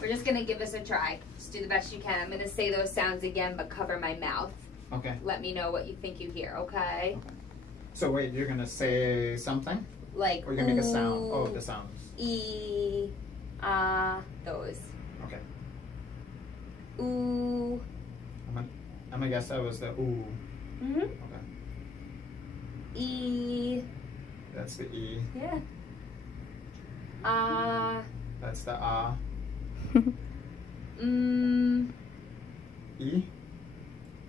We're just gonna give this a try. Just do the best you can. I'm gonna say those sounds again, but cover my mouth. Okay. Let me know what you think you hear, okay? Okay. So wait, you're gonna say something? Like, or you're gonna make a sound? Oh, the sounds. E, those. Okay. Ooh. I'm gonna guess that was the ooh. Mhm. Okay. E. That's the E. Yeah. That's the ah. Mm. E.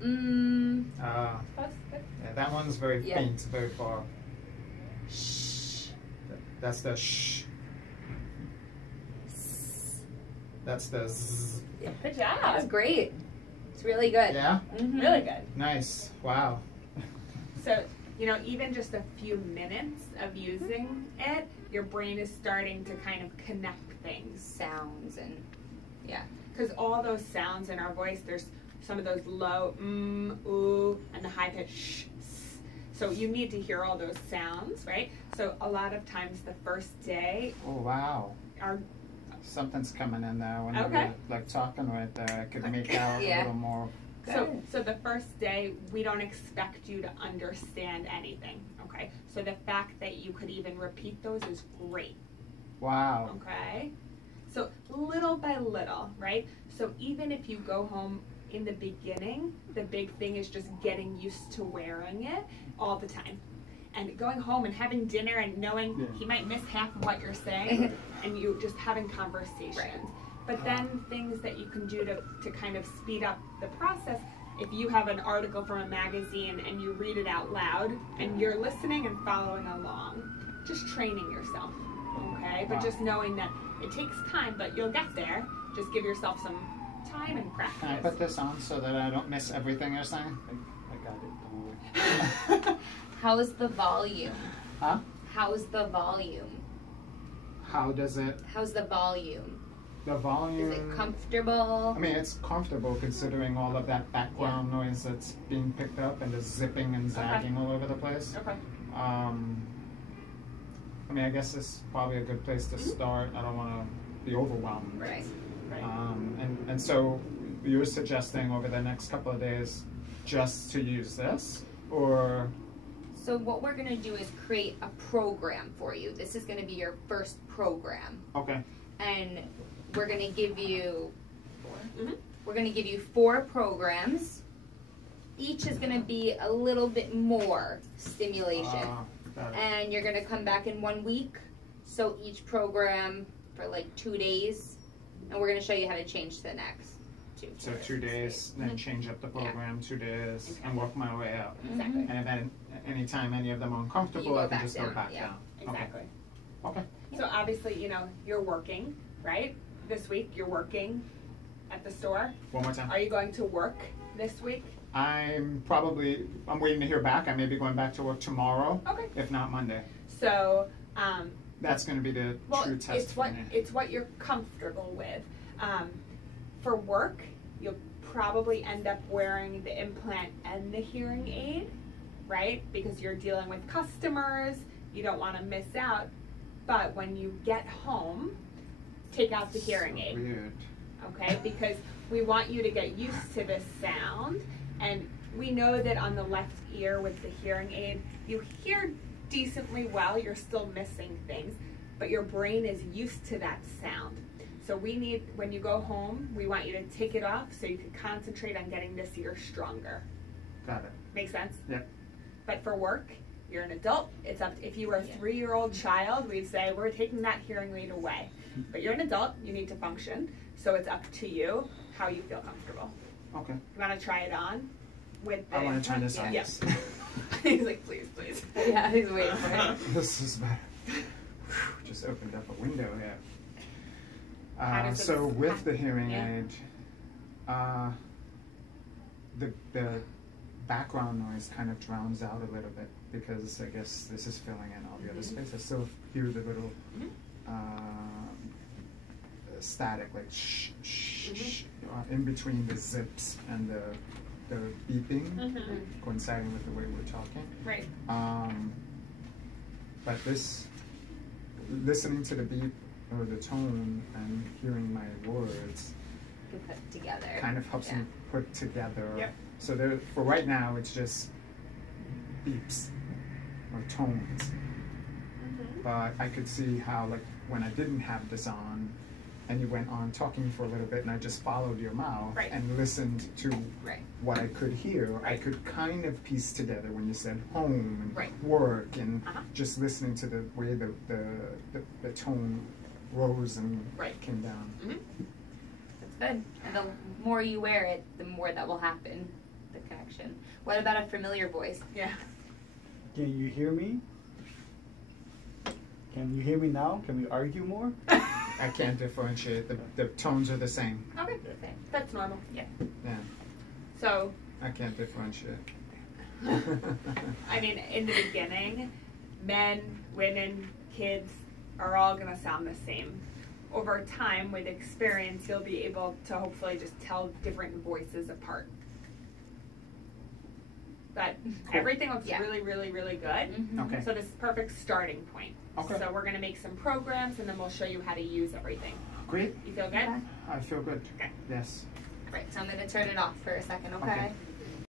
Mm. Yeah, that one's very faint, very far. Shh. That's the sh. That's the z. Good job. That's great. It's really good. Yeah? Mm-hmm. Really good. Nice. Wow. So, you know, even just a few minutes of using it, your brain is starting to kind of connect things. Sounds and, yeah. Because all those sounds in our voice, there's some of those low ooh, and the high pitch sh, s. So you need to hear all those sounds, right? So a lot of times the first day, Oh, wow. our Something's coming in there when you're like talking right there. I could make out a little more. So the first day, we don't expect you to understand anything, okay? So the fact that you could even repeat those is great. Wow. Okay? So little by little, right? So even if you go home in the beginning, the big thing is just getting used to wearing it all the time. And going home and having dinner and knowing he might miss half of what you're saying and you just having conversations. Right. But then things that you can do to kind of speed up the process, if you have an article from a magazine and you read it out loud and you're listening and following along, just training yourself, okay? But just knowing that it takes time, but you'll get there. Just give yourself some time and practice. Can I put this on so that I don't miss everything you're saying? I got it. How's the volume? Huh? How's the volume? How does it? How's the volume? The volume. Is it comfortable? I mean, it's comfortable considering all of that background noise that's being picked up and the zipping and zagging all over the place. Okay. I mean, I guess this is probably a good place to start. I don't want to be overwhelmed. Right. And so you're suggesting over the next couple of days just to use this, or? So what we're going to do is create a program for you. This is going to be your first program. Okay. And we're going to give you we're going to give you 4 programs. Each is going to be a little bit more stimulation. And you're going to come back in 1 week. So each program for like 2 days. And we're going to show you how to change the next. So 2 days, then change up the program, 2 days, and work my way up. Exactly. And then anytime any of them are uncomfortable, I can just go back down. Exactly. Okay. So obviously, you know, you're working, right? This week you're working at the store. One more time. Are you going to work this week? I'm waiting to hear back. I may be going back to work tomorrow. Okay. If not Monday. So, that's going to be the true test for me. It's what you're comfortable with. For work, you'll probably end up wearing the implant and the hearing aid, right? Because you're dealing with customers, you don't want to miss out. But when you get home, take out the hearing aid. Weird. Okay, because we want you to get used to this sound, and we know that on the left ear with the hearing aid, you hear decently well, you're still missing things, but your brain is used to that sound. So we need, when you go home, we want you to take it off so you can concentrate on getting this ear stronger. Got it. Make sense? Yep. But for work, you're an adult. It's up to, if you were a 3-year-old child, we'd say we're taking that hearing aid away. But you're an adult, you need to function. So it's up to you how you feel comfortable. Okay. You want to try it on? With the, I want to try this on. Yes. He's like, please, please. Yeah, he's waiting for it. This is better. Just opened up a window here. So with the hearing aid, the background noise kind of drowns out a little bit because I guess this is filling in all the other space. I still hear the little static, like shh, shh, shh, in between the zips and the beeping, coinciding with the way we're talking. Right. But this, listening to the beep or the tone and hearing my words You put it together. kind of helps me put together. Yep. So there, for right now, it's just beeps or tones. But I could see how, like, when I didn't have this on, and you went on talking for a little bit, and I just followed your mouth and listened to what I could hear, I could kind of piece together when you said home and work, and just listening to the way the tone rose and came down. That's good. And the more you wear it, the more that will happen, the connection. What about a familiar voice? Yeah. Can you hear me? Can you hear me now? Can we argue more? I can't differentiate. The tones are the same. Okay. That's normal. Yeah. Yeah. So. I can't differentiate. I mean, in the beginning, men, women, kids are all going to sound the same. Over time, with experience, you'll be able to hopefully just tell different voices apart. But everything looks really, really, really good. Okay. So this is perfect starting point. Okay. So we're going to make some programs, and then we'll show you how to use everything. Great. You feel good? I feel good. Okay. Yes. All right, so I'm going to turn it off for a second, okay?